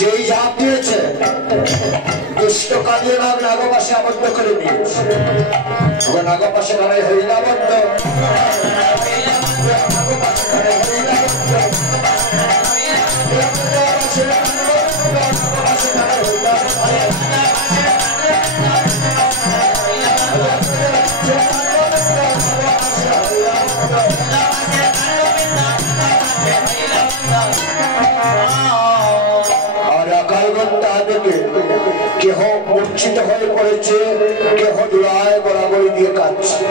যেই জাপ দিয়েছে দুষ্ট কাজে নাগপাশে আবদ্ধ করে দিয়েছে। নাগপাশে ঘরে হরিণাবদ্ধ কেহ মূর্ছিত হয়ে পড়েছে, কেহ দূরায় বরাবরই দিয়ে কাঁদছে।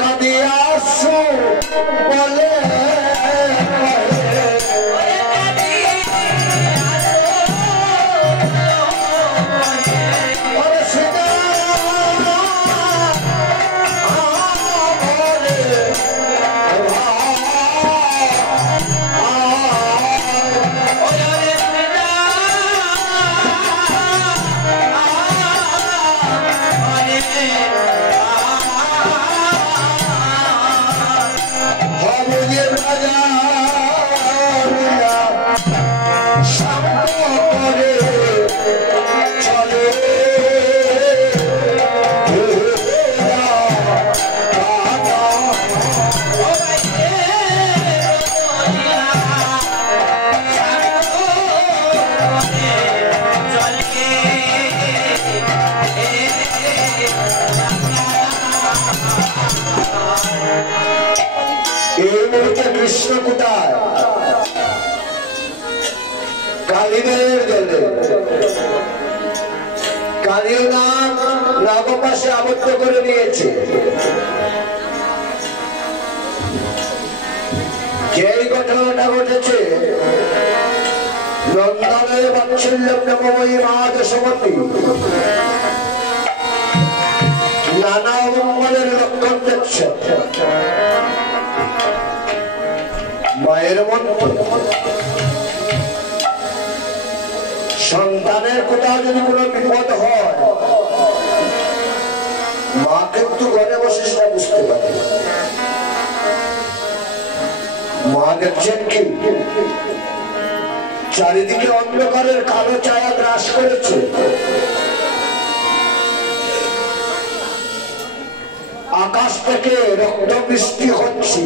কাঁদিয়ে আসো বলে কৃষ্ণ কোথায়? কালীনের জলে কালীয় নাম নাগপাশে আবদ্ধ করে নিয়েছে। যেই ঘটনাটা ঘটেছে নন্দনের বাৎসল্যম নবময়ী মা যশোমতী নানা মঙ্গলের লক্ষণ দেখছে। মায়ের মন্ত্র সন্তানের কোথাও যদি কোনো বিপদ হয় মা কিন্তু ঘরে বসে সেটা বুঝতে পারে। মা দেখছেন কি চারিদিকে অন্ধকারের কালো ছায়া গ্রাস করেছে। আকাশ থেকে রক্ত বৃষ্টি হচ্ছে।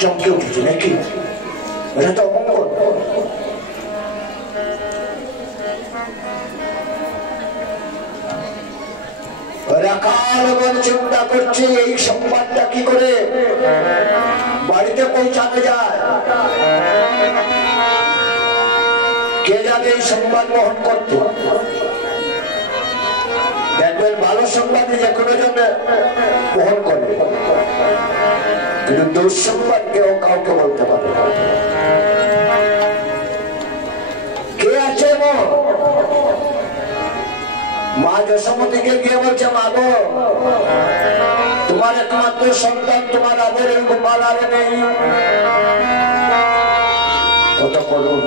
চমকে উঠেছে নাকি? এটা তো অমঙ্গল। রাখাল চিন্তা করছে এই সংবাদটা কি করে বাড়িতে পৌঁছানো যায়, কে যাবে এই সংবাদ বহন করতে। দেখবেন ভালো সংবাদই যে কোনো জন্য বহন করে, কিন্তু দুঃসংবাদ কেউ কাউকে বলতে পারে না। কে আছে মা যশোমতীকে গিয়ে বলছে, মা গো তোমার একমাত্র সন্তান তোমার আদরের গোপাল আর নেই, কত করুন।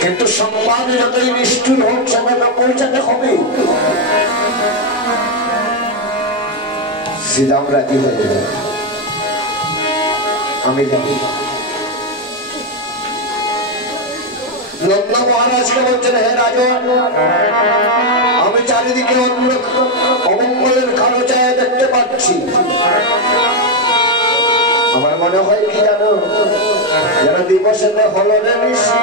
কিন্তু সংবাদ যতই নিষ্ঠুর হোক সেটা পৌঁছাতে হবে। শ্রীরাম রাজি হয়ে যায়, আমি জানি। নন্দ মহারাজকে বলছেন, হে রাজন, আমি চারিদিকে অমঙ্গলের কালো ছায়া দেখতে পাচ্ছি। আমার মনে হয় কি জানো, যেন দিবসেতে হলো রে নিশি,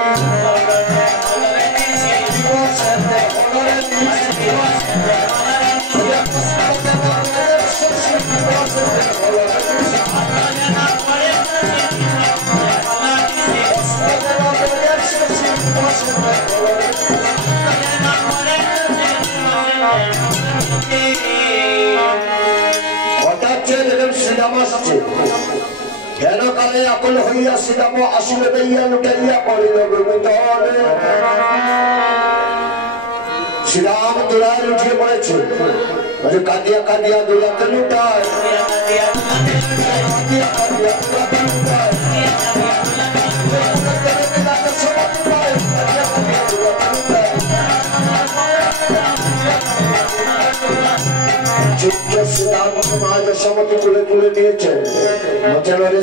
হঠাৎ দেখেন শ্রীরাম আসছে। হেন কালে আকল হইয়া শ্রীরাম আসিলে দইয়া লুটাইয়া পড়িল ভিতরে। শ্রীরাম দোলায় উঠিয়ে পড়েছে, কাঁদিয়া কাঁদিয়া দোলাতে লুটায়, শ্রীরাম মা যশোমতী তুলে তুলে নিয়েছেন।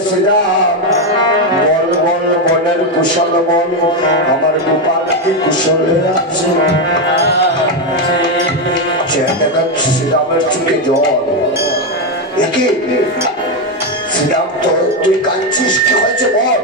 শ্রীরাম বল বল বনের কুশল বল, আমার গোপাল কি কুশলে আছে। শ্রীরামের চোখে জল। একে শ্রীরাম তো তুই কাঁদছিস, কি হয়েছে বল।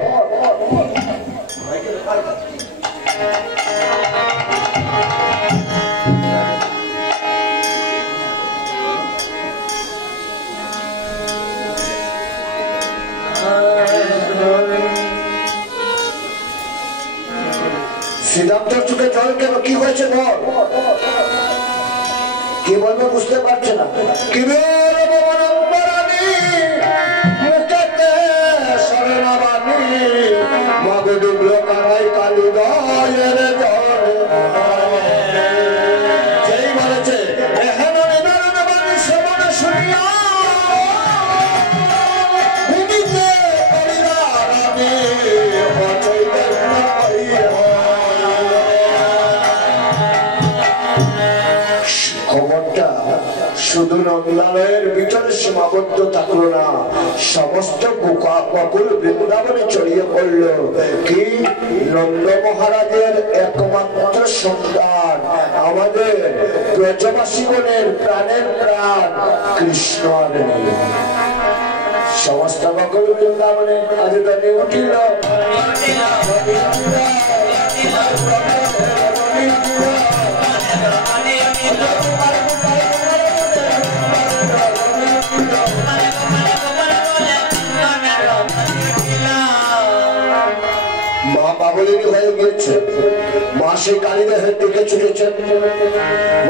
শ্রীরামচন্দ্র চোখে জল কেন, কি হয়েছে বল। কি বলবো বুঝতে পারছে না। কি মুখেতে শরণাবাণী মগে ডুবলো কারাই কালী দয়ের জল। যেই বলেছে এহেন নিদারুণ বাণী শ্রবণ শুনিয়া ভূমিতে করিলা রামে অচৈতন্য হইয়া। খবরটা শুধু নন্দালয়ের ভিতরে সীমাবদ্ধ থাকলো না, সমস্ত বকুল বৃন্দাবনে ছড়িয়ে পড়ল। কি নন্দ মহারাজের একমাত্র সন্তান, আমাদের ব্রজবাসীগণের প্রাণের প্রাণ কৃষ্ণ নেই। সমস্ত বকুল বৃন্দাবনে আজ দাঁড়িয়ে উঠিল। মা পাগলিনী হয়ে গিয়েছে, মা সেই কালীদেহের দিকে ছুটেছেন।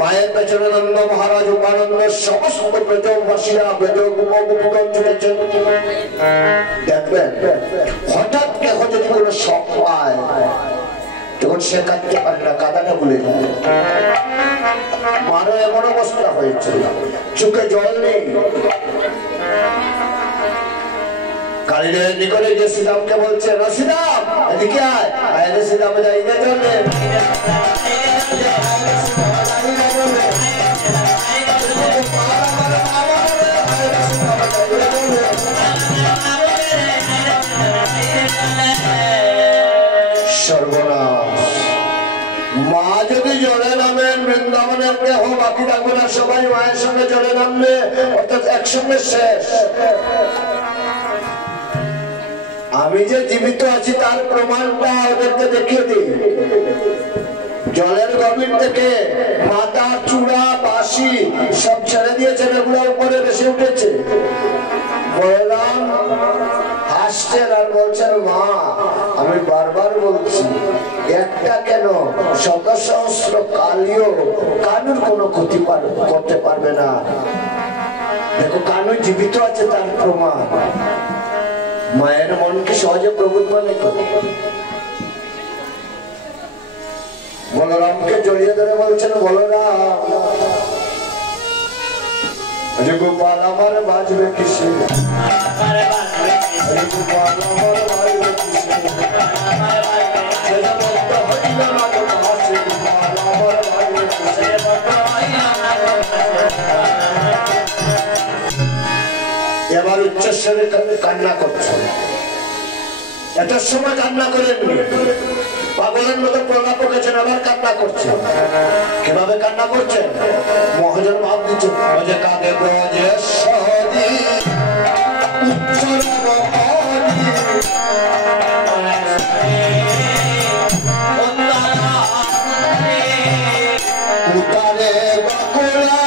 মায়ের পেছনে নন্দ মহারাজ উপানন্দ সমস্ত ব্রজবাসীরা ব্রজগোপগোপীগণ ছুটেছেন। দেখবেন হঠাৎ কেহ যদি কোনো শখ পায় তখন সে কাঁদতে পারে না, কাঁদাটা ভুলে যায়। মারও এমন অবস্থা হয়েছে, চোখে জল নেই। কালীদের নিকটে গিয়ে শ্রীরামকে বলছে, শ্রীরাম এদিকে আয়। শ্রীরাম যাই না চলবে। সর্বনাশ। মা যদি জলে নামেন, বৃন্দাবনের কেহ বাকি থাকবে না, সবাই মায়ের সঙ্গে জলে নামবে, অর্থাৎ একসঙ্গে শেষ। আমি যে জীবিত আছি তার প্রমাণটা ওদেরকে দেখিয়ে দিই। জলের গভীর থেকে মাথা, চূড়া, বাঁশি সব ছেড়ে দিয়েছেন, এগুলোর উপরে বেশি উঠেছে। বললাম হাসছেন আর বলছেন, মা আমি বারবার বলছি একটা কেন শত সহস্র কালিও কানুর কোনো ক্ষতি করতে পারবে না। দেখো কানু জীবিত আছে তার প্রমাণ। মায়ের মনকে সহজে প্রবোধ মনে করে। বলরামকে জড়িয়ে ধরে বলছেন, বলরাম গোপাল আমার বাজবে কিসে, গোপাল আমার বাজবে কিসে, এবার উচ্চস্বরে কান্না করছে। এটার সময় কান্না করেননি, পাগলের মতো প্রলাপ করেছেন, আবার কান্না করছে। কিভাবে কান্না করছেন? মহাজন ভাব দিচ্ছে, ব্রজে কাঁদে ব্রজেশ্বরী উতারে বাঁকুড়া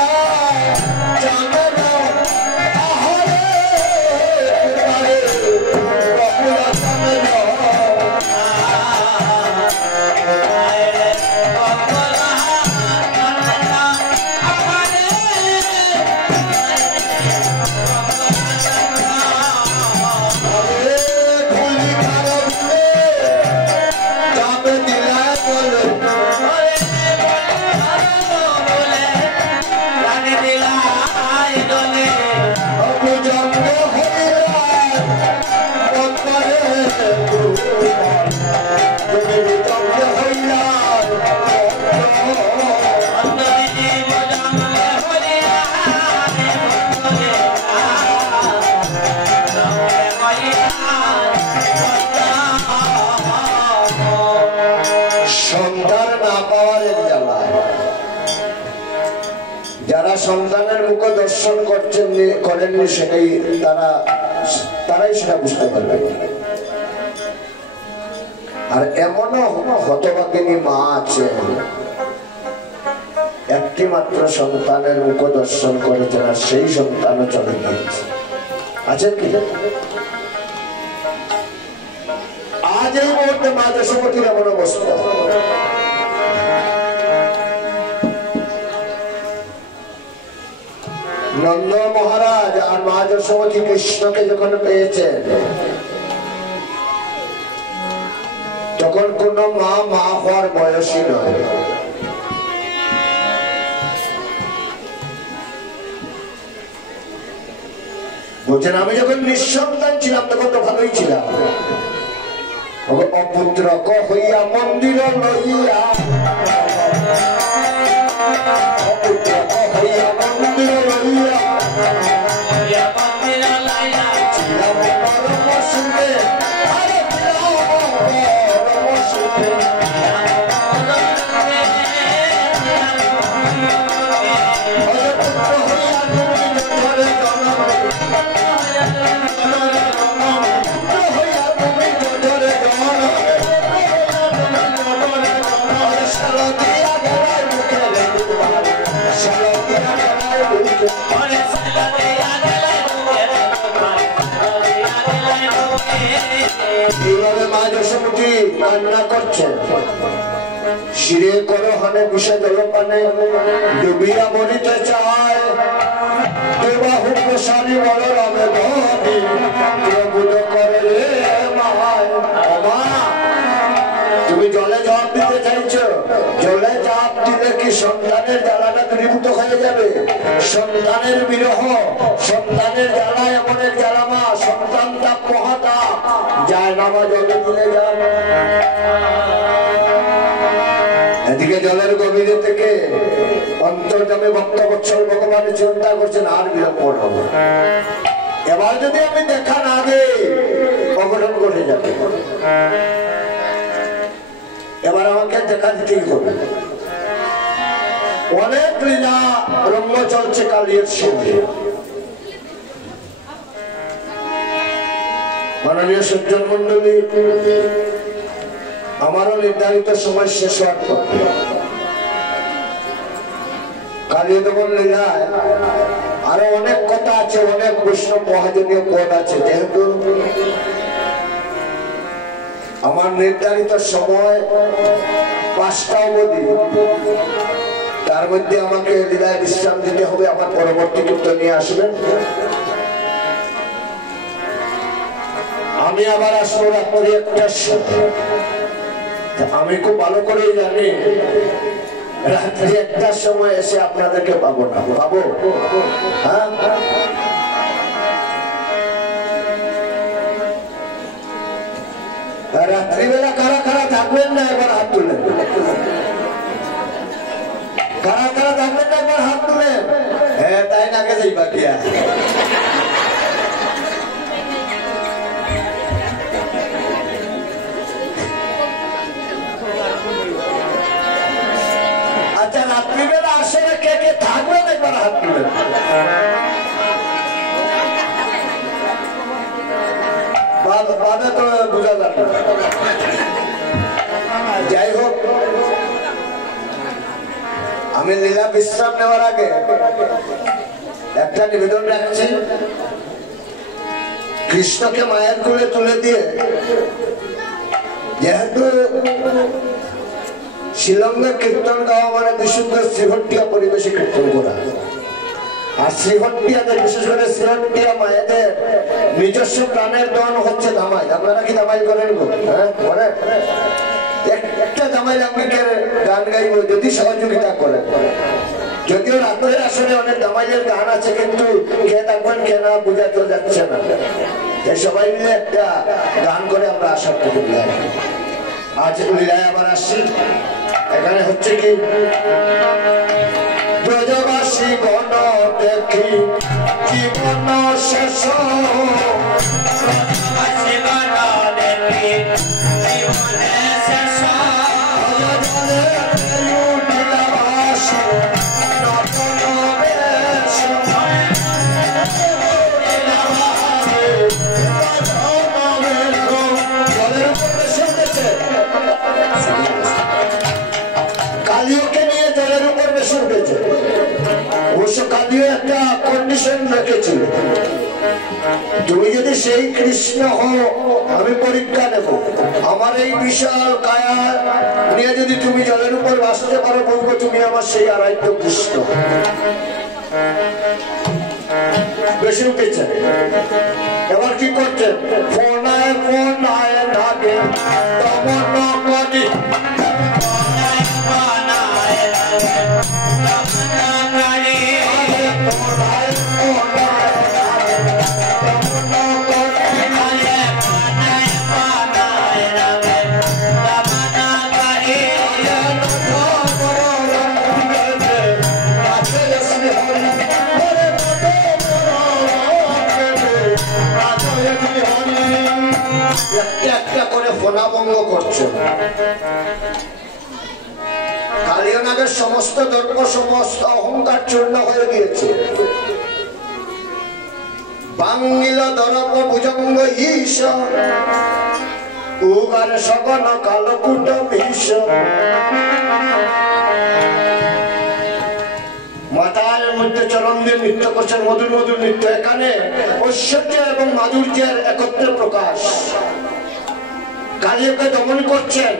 সন্তানের মুখ দর্শন করছেন করেননি, সেটাই তারাই সেটা বুঝতে পারবে। আর এমনও হতভাগিনী মা আছে একটি মাত্র সন্তানের মুখ দর্শন করেছে, আর সেই সন্তানও চলে গিয়েছে। আছেন কি? আজ এই মুহূর্তে মা যশোমতীর এমন অবস্থা। নন্দ মহারাজ আর মা যশোমতী কৃষ্ণকে যখন পেয়েছেন, তখন কোন মা হওয়ার বয়সী নয়। বলছেন আমি যখন নিঃসন্তান ছিলাম তখন তো ভালোই ছিলাম। অপুত্র হইয়া মন্দির লইয়া, অপুত্র হইয়া মন্দির লইয়া ছিলাম পরম সুখে, আরে ছিলাম পরম সুখে। এইভাবে মা যশোমতী কান্না করছেন। শিরে করো হানে বিষে জলপানে, ডুবিয়া মরিতে চায় দেবাহু প্রসারী বলরামে গতি, প্রভুত করে রে মায়। মা তুমি জলে ঝাঁপ দিতে চাইছো, জলে ঝাঁপ দিলে কি সন্তানের জ্বালাটা দূরীভূত হয়ে যাবে? সন্তানের বিরহ, সন্তানের জ্বালা এমন এক জ্বালা মা, সন্তান তাপ মহাতাপ, যায় না মা জলে দিলে যান। এদিকে জলের গভীরে থেকে অন্তর্যামী ভক্তবৎসল ভগবান চিন্তা করছেন আর বিলম্ব হবে, এবার যদি আমি দেখা না দিই অঘটন ঘটে যাবে, এবার আমাকে দেখা দিতেই হবে। অনেক লীলা রম্য চলছে কালির সঙ্গে। মাননীয় সজ্জন মন্ডলী, আমারও নির্ধারিত সময় শেষ হওয়ার পর কালী দমন লীলায় আরো অনেক কথা আছে, অনেক বৈষ্ণব মহাজনীয় পদ আছে। যেহেতু আমার নির্ধারিত সময় 5টা অবধি, তার মধ্যে আমাকে লীলায় বিশ্রাম দিতে হবে। আমার পরবর্তী কীর্তন নিয়ে আসবেন। আমি আবার আসবো রাত্রি 1টার সময়। আমি খুব ভালো করেই জানি রাত্রি 1টার সময় এসে আপনাদেরকে পাবো না। পাবো? হ্যাঁ, রাত্রিবেলা কারা কারা থাকবেন না একবার হাত তুলেন। কারা কারা থাকবেন না একবার হাত তুলেন। হ্যাঁ, তাই না? কে যাই বাকি আচ্ছা, রাত্রিবেলা আসে না কে কে থাকবেন একবার হাত তুলেন। বাদে তো বোঝা যাবে। যাই হোক, আমি লীলা বিশ্রাম নেওয়ার আগে একটা নিবেদন রাখছি। কৃষ্ণকে মায়ের কোলে তুলে দিয়ে, যেহেতু শিলংয়ে কীর্তন গাওয়া মানে বিশুদ্ধ শ্রীহট্টিয়া পরিবেশে কীর্তন করা, আর শ্রীহট্টিয়াদের, বিশেষ করে শ্রীহট্টিয়া মায়েদের নিজস্ব প্রাণের দন হচ্ছে দামাই। আপনারা কি দামাই করেন গো? হ্যাঁ, করেন। একটা দামাই আঙ্গিকের গান গাইব যদি সহযোগিতা করেন। যদিও রাত্রের আসলে অনেক দামাইয়ের গান আছে, কিন্তু কে থাকবেন কে না বোঝা তো যাচ্ছে না। সবাই মিলে একটা গান করে আমরা আশা করি। আজ লীলায় আবার আসছি। এখানে হচ্ছে কি, ব্রজবাসী গণ দেখি জীবন শেষ, কালিওকে নিয়ে জলের উপর বেশি উঠেছে। অবশ্য কালিও একটা কন্ডিশন রেখেছিল, তুমি যদি সেই কৃষ্ণ হও আমি পরীক্ষা নেব। আমার এই বিশাল কায়া নিয়ে যদি তুমি জলের উপর ভাসতে পারো, বলবো তুমি আমার সেই আরাধ্য কৃষ্ণ। বেশি উঠেছে। এবার কি করছেন? ফোনায় ফোনায় লাগে তমন করি, একটা করে ফোনাভঙ্গ করছে। কালিয়ানাগের সমস্ত দর্প, সমস্ত অহংকার চূর্ণ হয়ে গিয়েছে। বাঙ্গিল দরপ ভুজঙ্গ ঈশ, উগার সগন কালকুট ভীষ। মাতার মধ্যে চরণ দিয়ে নৃত্য করছেন, মধুর মধুর নৃত্য। এখানে ঐশ্বর্য এবং মাধুর্যের একত্র প্রকাশ। কালিয়াকে দমন করছেন,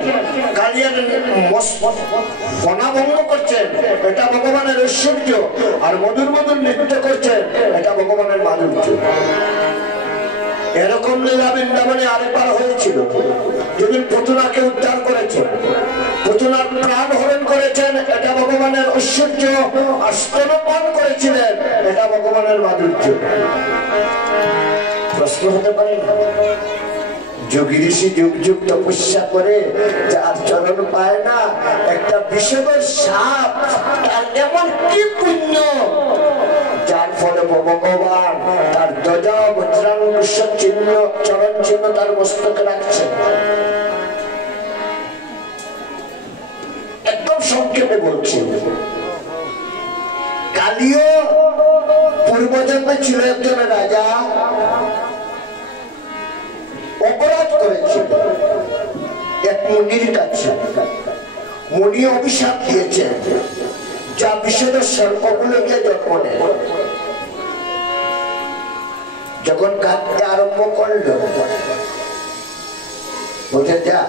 কালিয়ার ফনাভঙ্গ করছেন, এটা ভগবানের ঐশ্বর্য। আর মধুর মধুর নৃত্য করছেন, এটা ভগবানের মাধুর্য। এরকম লীলা বৃন্দাবনে আরেকবার হয়েছিল, যেদিন পুতনাকে উদ্ধার করেছেন, পুতনার প্রাণ হরণ করেছেন, এটা ভগবানের ঐশ্বর্য। আর স্তনপান করেছিলেন, এটা ভগবানের মাধুর্য। প্রশ্ন হতে পারে না, যোগী ঋষি যুগ যুগ তপস্যা করে যার চরণ পায় না, একটা বিষধর সাপ, তার এমন কি পুণ্য যার ফলে ভগবান তার ধ্বজা বজ্রাঙ্কুশ চিহ্ন, চরণ চিহ্ন তার মস্তকে রাখছেন। একদম সংক্ষেপে বলছি, কালিও পূর্বজন্মে ছিল একজন রাজা, অপরাধ করেছিল এক মুনির কাছে। মুনি অভিশাপ দিয়েছেন, যা বিষধর সর্পগুলোকে জন্ম নেয়। যখন কাঁদতে আরম্ভ করলো, বলছেন যা,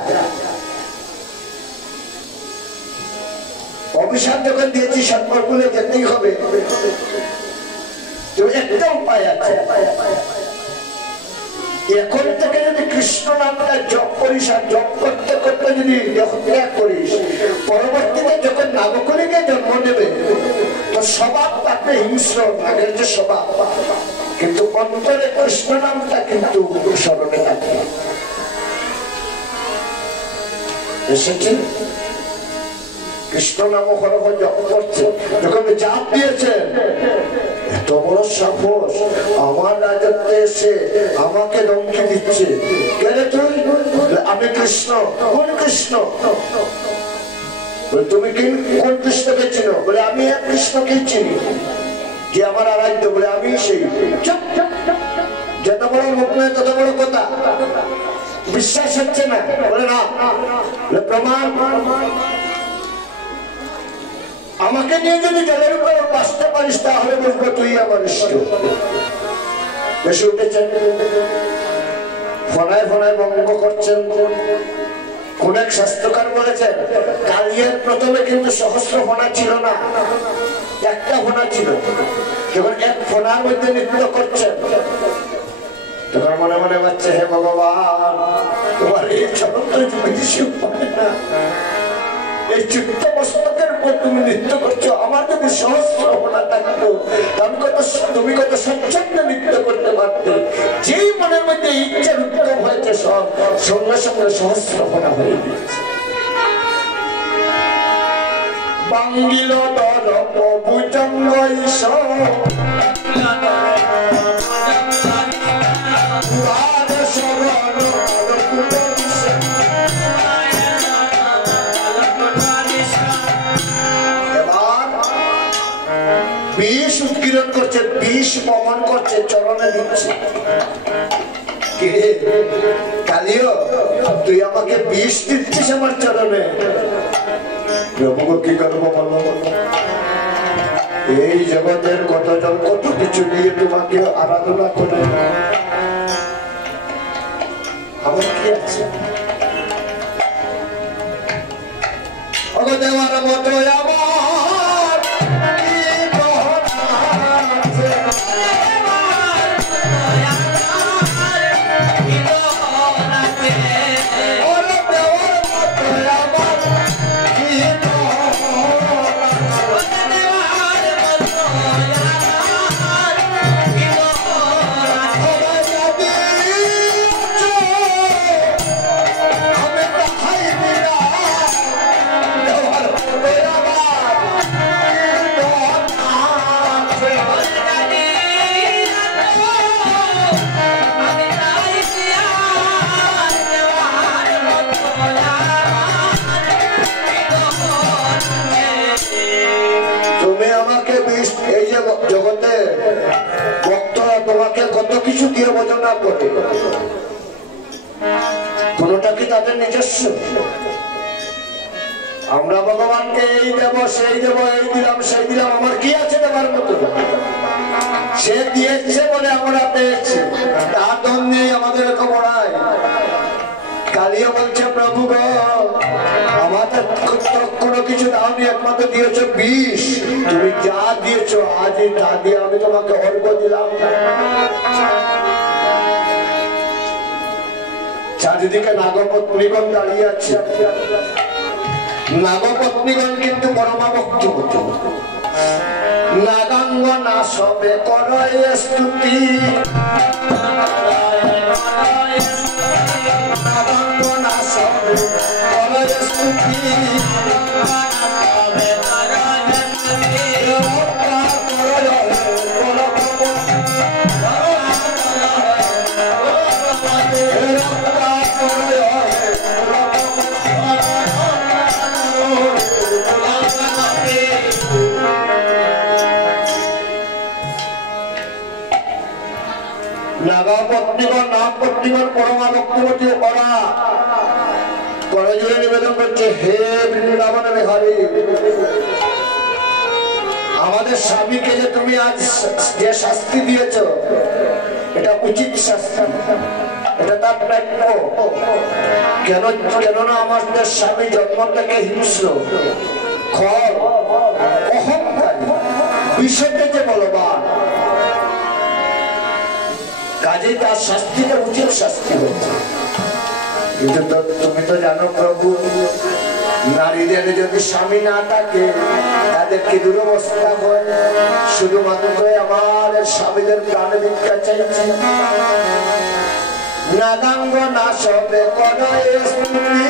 অভিশাপ যখন দিয়েছি সর্পগুলো যেতেই হবে, তো একটা উপায় আছে, এখন থেকে যদি কৃষ্ণ নামটা জপ করিস আর জপ করতে করতে যদি ত্যাগ করিস, পরবর্তীতে যখন নাগকলিকে জন্ম নেবে তো স্বভাব তাকে হিংস্র, নাগের যে স্বভাব, কিন্তু অন্তরে কৃষ্ণ নামটা কিন্তু স্মরণে থাকে। এসেছে কৃষ্ণ নাম হরহ জপ করছে, যখন চাপ দিয়েছেন, এত বড় সাহস, আমার রাজত্বে এসে আমাকে ধমকি দিচ্ছে, আমি কৃষ্ণ। কোন কৃষ্ণ? তুমি কোন কৃষ্ণকে চিনো? বলে আমি এক কৃষ্ণকেই চিনি, যে আমার আরাধ্য। বলে আমি সেই। যত বড় মুখ নয় তত বড় কথা। বিশ্বাস হচ্ছে না? বলে না, প্রমাণ। আমাকে নিয়ে যদি জলের উপরে বাঁচতে পারিস তাহলে বলবো তুই আমার ইষ্ট। বেশি উঠেছেন, ফনায় ফনায় বঙ্গ করছেন। কোন এক শাস্ত্রকার বলেছেন, কালিয়ার প্রথমে কিন্তু সহস্র ফনা ছিল না, একটা ফনা ছিল। যখন এক ফনার মধ্যে নৃত্য করছেন, তখন মনে মনে ভাবছে, হে ভগবান, তোমার এই চরণ তো পারে না, এই চিত্ত মস্তকের উপর তুমি নৃত্য করছো। আমার যদি সহস্র ফনা থাকতো, তুমি কত স্বচ্ছন্দে নৃত্য করতে পারতে। যেই মনের মধ্যে ইচ্ছার উদ্যম হয়েছে, সব সঙ্গে সঙ্গে সহস্র ফনা হয়ে গিয়েছে। বাঙ্গিল দর ভুজঙ্গ বিষ উৎকীর্ণ করছে, বিষ বমন করছে, চরণে দিচ্ছে। কালিও, তুই আমাকে বিষ দিচ্ছিস আমার চরণে। প্রভু কি করবো বলো? এই জগতের কতজন কত কিছু দিয়ে তোমাকে আরাধনা করে, আমার কি আছে? দেওয়ার মতো আমার জগতে ভক্তরা তোমাকে কত কিছু দিয়ে ভজনা করে, কোনটা কি তাদের নিজস্ব? আমরা ভগবানকে এই দেব, সেই দেব, এই দিলাম, সেই দিলাম, আমার কি আছে দেবার মতো? সে দিয়েছে বলে আমরা পেয়েছি, তার দম নেই আমাদের খবরায়। কালিও বলছে, প্রভু গো, আমাদের কোনো কিছু দাওনি, একমাত্র দিয়েছ বিষ। তুমি যা দিয়েছ আজই তা দিয়ে আমি তোমাকে অর্ঘ্য দিলাম। চারিদিকে নাগপত্নীগণ দাঁড়িয়ে আছে। নাগপত্নীগণ কিন্তু পরমা ভক্তি হতো। নাগাঙ্গ না সবে করয় স্তুতি, নাগাঙ্গ না সবে করয় স্তুতি, নাগাপত্নীগণ না মহাপত্নীগণ পরমা ভক্তিমতী করা করজোড়ে নিবেদন করছে, হে বৃন্দাবন বিহারী, আমাদের স্বামীকে যে তুমি আজ যে শাস্তি দিয়েছ এটা উচিত শাস্তি, এটা তার প্রাপ্য। কেননা আমাদের স্বামী জন্ম থেকে হিংস্র, খর, অহংকারী, বিষয়টা যে বলবান, কাজেই তার শাস্তিটা উচিত শাস্তি হচ্ছে। কিন্তু তুমি তো জানো প্রভু, নারীদের যদি স্বামী না থাকে তাদের কি দুরবস্থা হয়। শুধুমাত্র আমার স্বামীদের প্রাণ ভিক্ষা চাইছে। নাগাঙ্গ না সবে কদয় স্তুতি,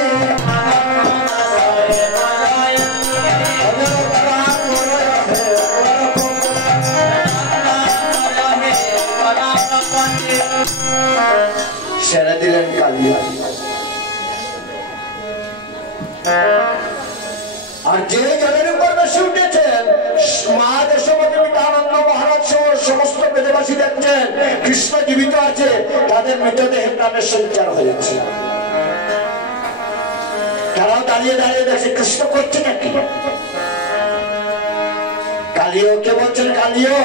সেরে দিলেন কালিয়া। আর যে জলের উপর বেশি উঠেছেন, মা যশোমতী আনন্দ মহারাজ সমস্ত বেদবাসী দেখছেন কৃষ্ণ জীবিত আছে, তাদের মৃতদেহে প্রাণের সঞ্চার হয়েছে। তারাও দাঁড়িয়ে দাঁড়িয়ে দেখছে কৃষ্ণ করছে নাকি। কালিও কে বলছেন, কালিও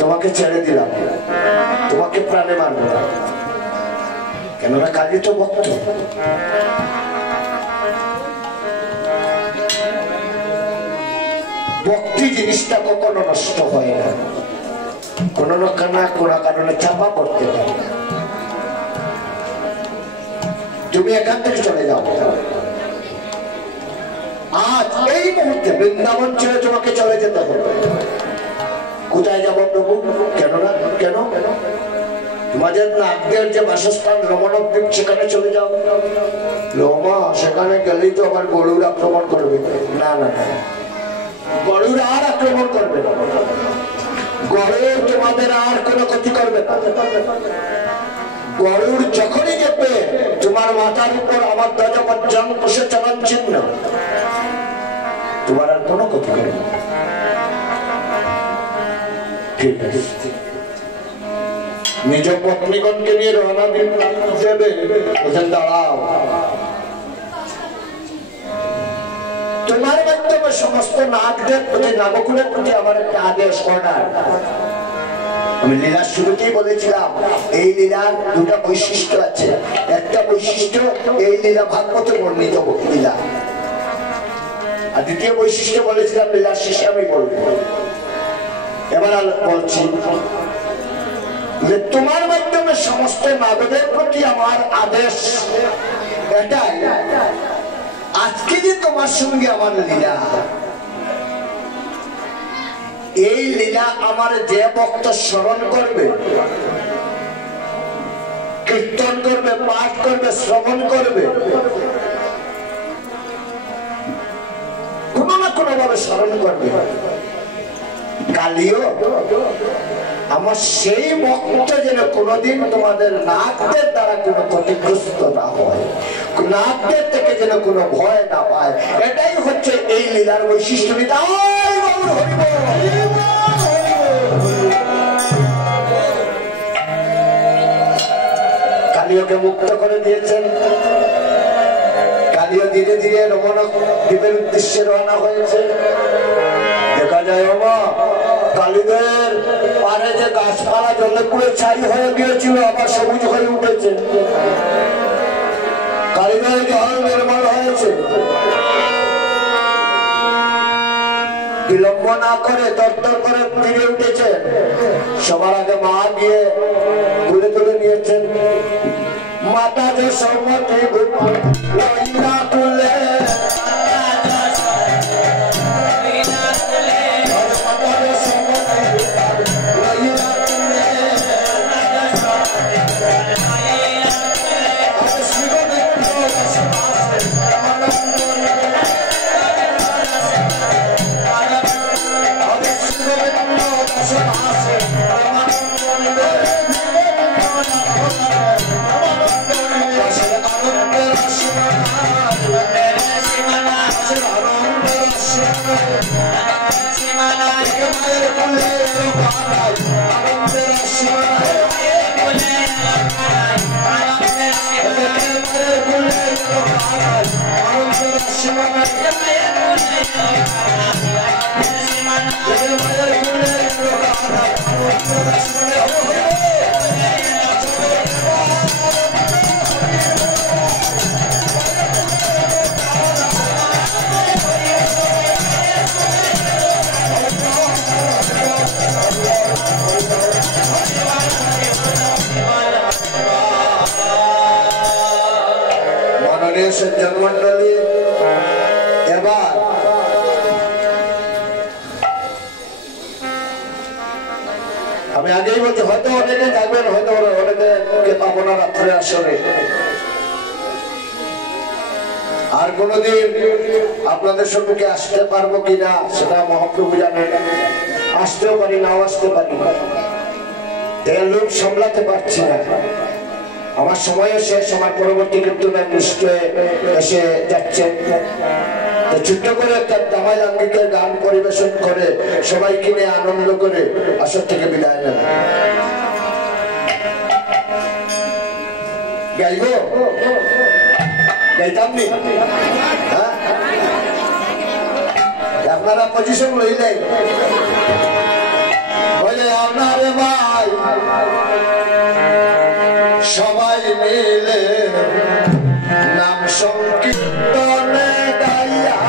তোমাকে ছেড়ে দিলাম, তোমাকে প্রাণে মানব না। কেননা কালী তো ভক্ত। ভক্তি জিনিসটা কখনো নষ্ট হয় না, কোন না কোন কারণে চাপা পড়তে পারে না। তুমি এখান থেকে চলে যাও, আজ এই মুহূর্তে বৃন্দাবন ছেড়ে তোমাকে চলে যেতে হবে। কোথায় যাবো প্রভু? কেননা কেন তোমাদের নাগদের যে বাসস্থান রমণদ্বীপ, সেখানে চলে যাও। রমা সেখানে গেলেই তো আবার গরুর আক্রমণ করবে। না না না, গরুর আর আক্রমণ করবে না, গরুর তোমাদের আর কোনো ক্ষতি করবে না। গরুর যখনই যেতে তোমার মাথার উপর আমার ধ্বজপঞ্চম বসে চলন চিহ্ন, তোমার আর কোনো ক্ষতি করবে না। ঠিক আছে, নিজ পত্নীগণকে নিয়ে রওনা দেবে, ওখানে দাঁড়াও। তোমার মাধ্যমে সমস্ত নাগদের প্রতি, নাগকুলের প্রতি আমার একটা আদেশ, অর্ডার। আমি লীলার শুরুতেই বলেছিলাম এই লীলার দুটা বৈশিষ্ট্য আছে। একটা বৈশিষ্ট্য এই লীলা ভাগবতে বর্ণিত লীলা, আর দ্বিতীয় বৈশিষ্ট্য বলেছিলাম লীলার শেষে আমি বলবো। এবার বলছি যে তোমার মাধ্যমে সমস্ত নাগদের প্রতি আমার আদেশ এটাই, আজকে যে তোমার সঙ্গে আমার লীলা, এই লীলা আমার যে ভক্ত স্মরণ করবে, কীর্তন করবে, পাঠ করবে, শ্রবণ করবে, কোনো না কোনো ভাবে স্মরণ করবে, কালিও আমার সেই ভক্ত যেন কোনোদিন তোমাদের নাগদের দ্বারা কোনো ক্ষতিগ্রস্ত না হয়, নাগদের থেকে যেন কোনো ভয় না পায়। এটাই হচ্ছে এই লীলার বৈশিষ্ট্য। কালিওকে মুক্ত করে দিয়েছেন। কালিও ধীরে ধীরে রমণ দ্বীপের উদ্দেশ্যে রওনা হয়েছে। দেখা যায় ওমা কালীদের পারে যে গাছপালা জলে পুড়ে ছাই হয়ে গিয়েছিল, আবার সবুজ হয়ে উঠেছে। কালীদের জল নির্মল হয়েছে। বিলম্ব না করে তরতর করে ফিরে উঠেছে। সবার আগে মা গিয়ে তুলে তুলে নিয়েছেন। মাতা যে সম্মতি তুলে জন্মমন্ডলী এবার আমি আগেই বলছি হয়তো অনেকে থাকবেন হয়তো অনেকে পাবো না রাত্রে আসরে আর কোনদিন আপনাদের সম্মুখে আসতে পারবো কিনা সেটা মহাপ্রভু জানেন আসতেও পারি নাও আসতে পারি লোক সামলাতে পারছি না আমার সময়ও শেষ আমার পরবর্তী কীর্তনের নিশ্চয় এসে যাচ্ছে ছোট্ট করে একটা দামাই আঙ্গিকের গান পরিবেশন করে সবাইকে নিয়ে আনন্দ করে আসর থেকে বিদায় নেব গাইব গাইতাম নি আপনারা পজিশন লইলেন বলে আপনারে ভাই সবাই মিলে নাম সংকীর্তনে গাইয়া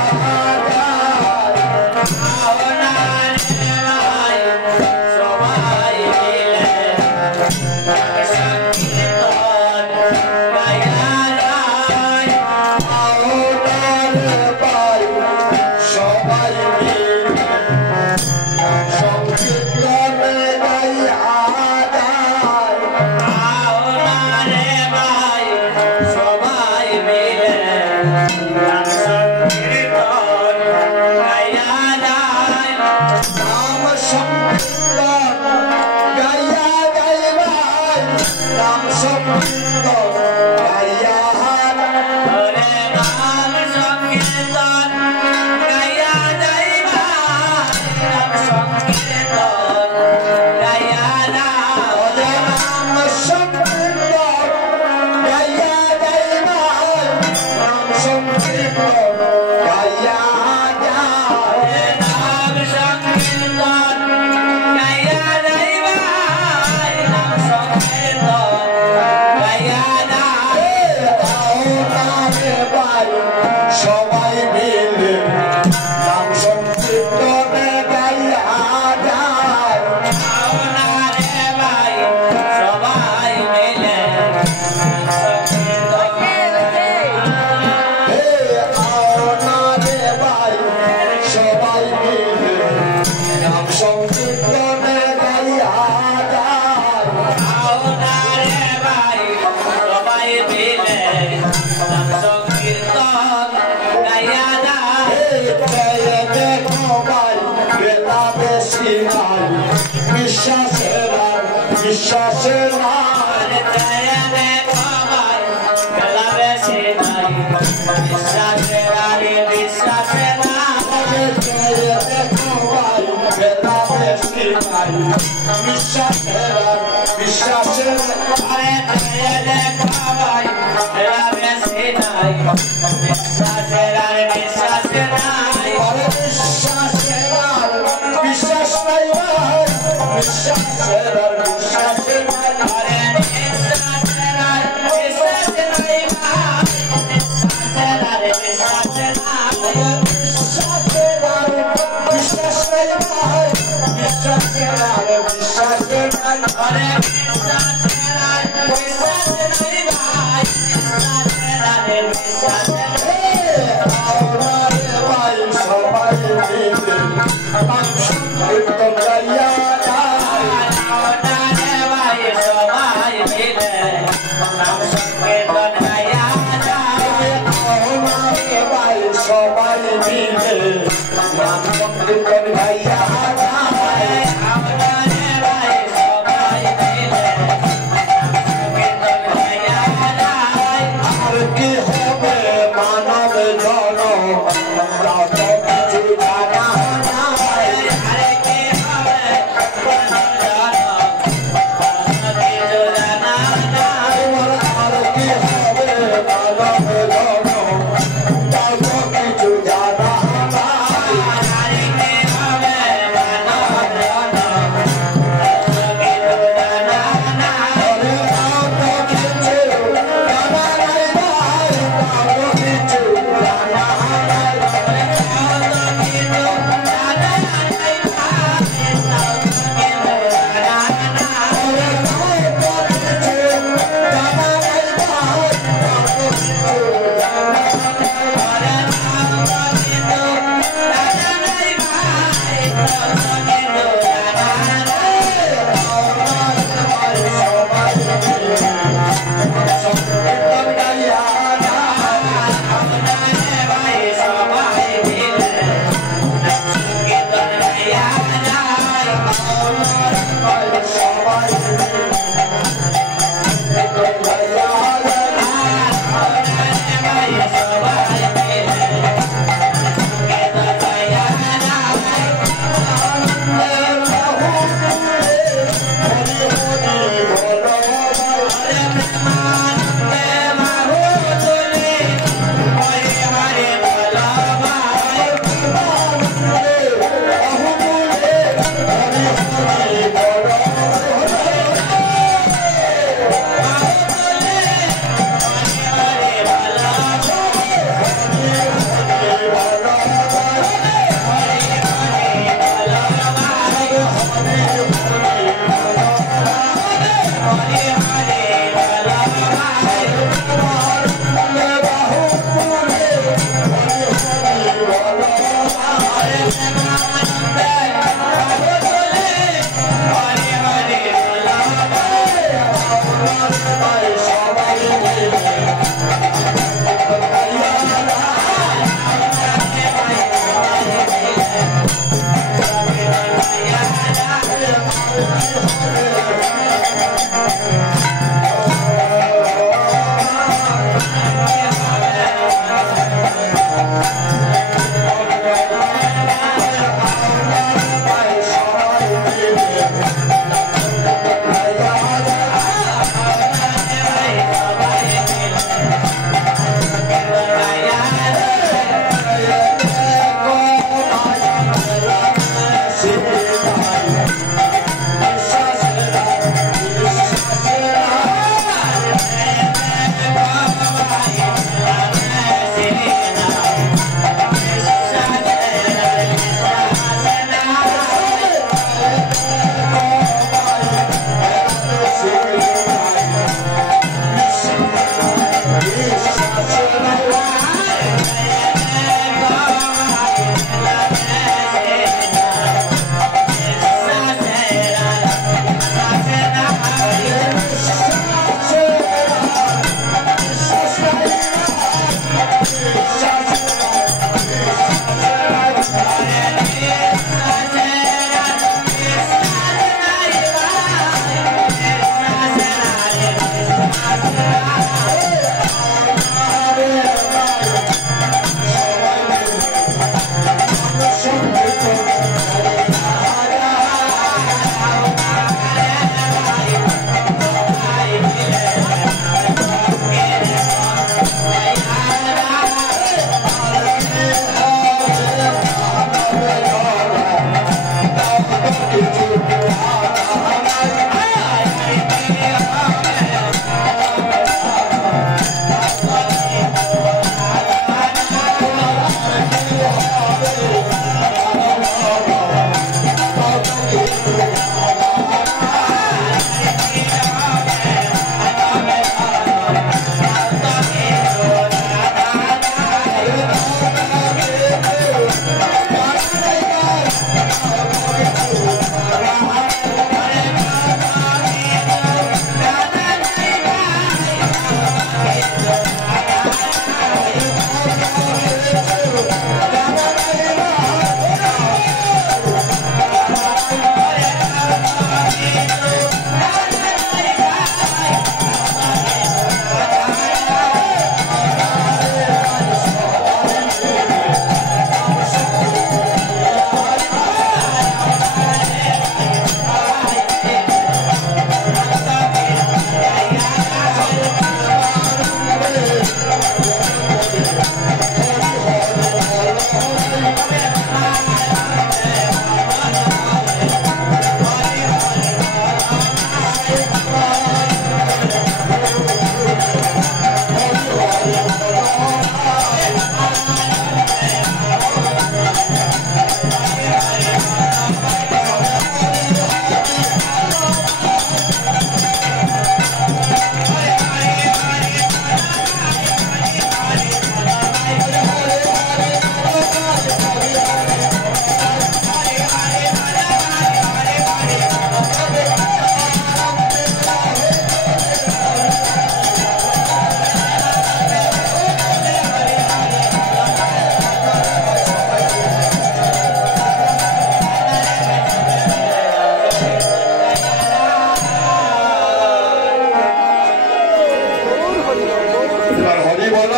হরি বল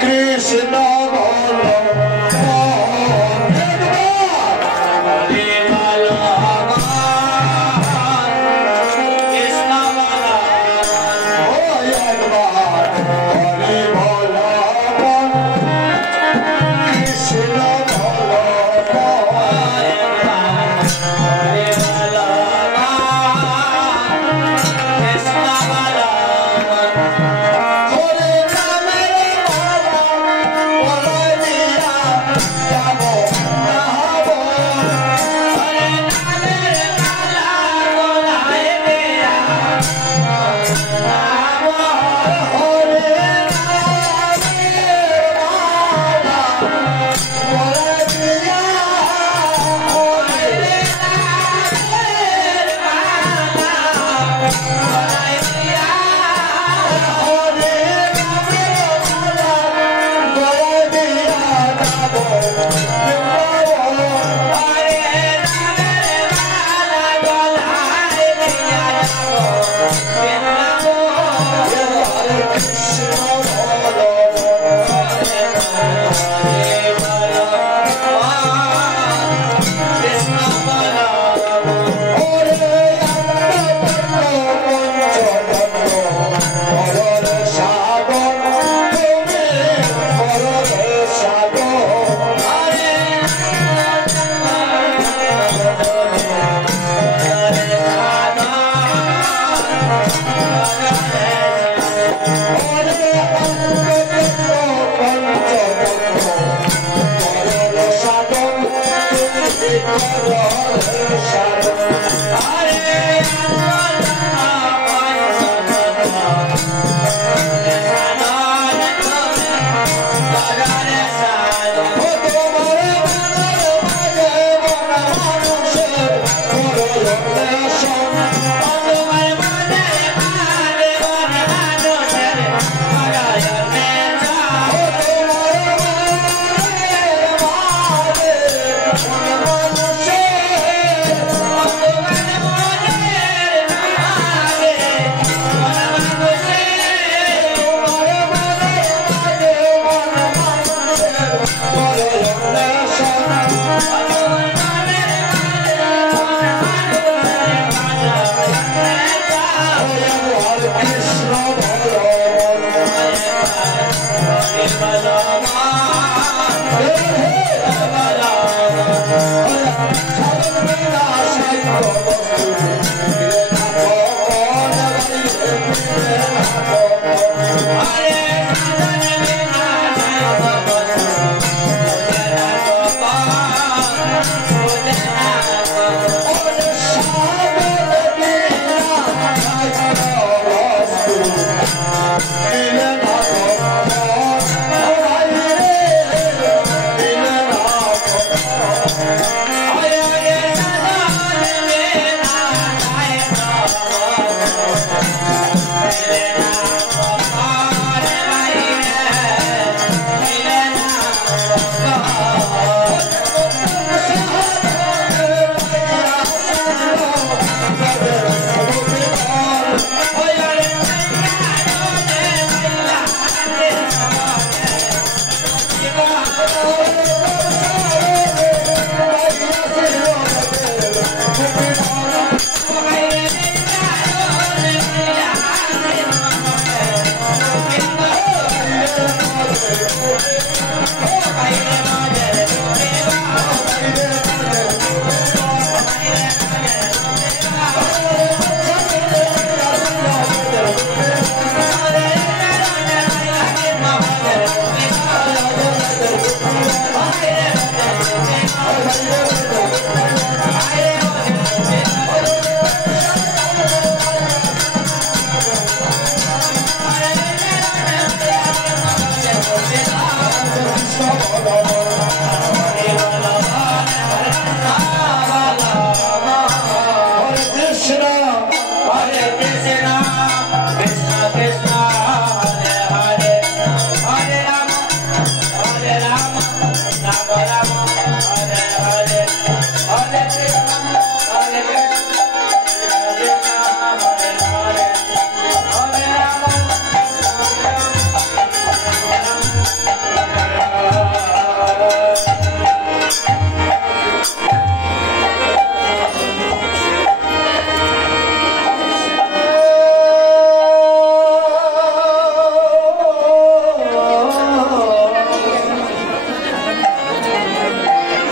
কৃষ্ণ বল Oh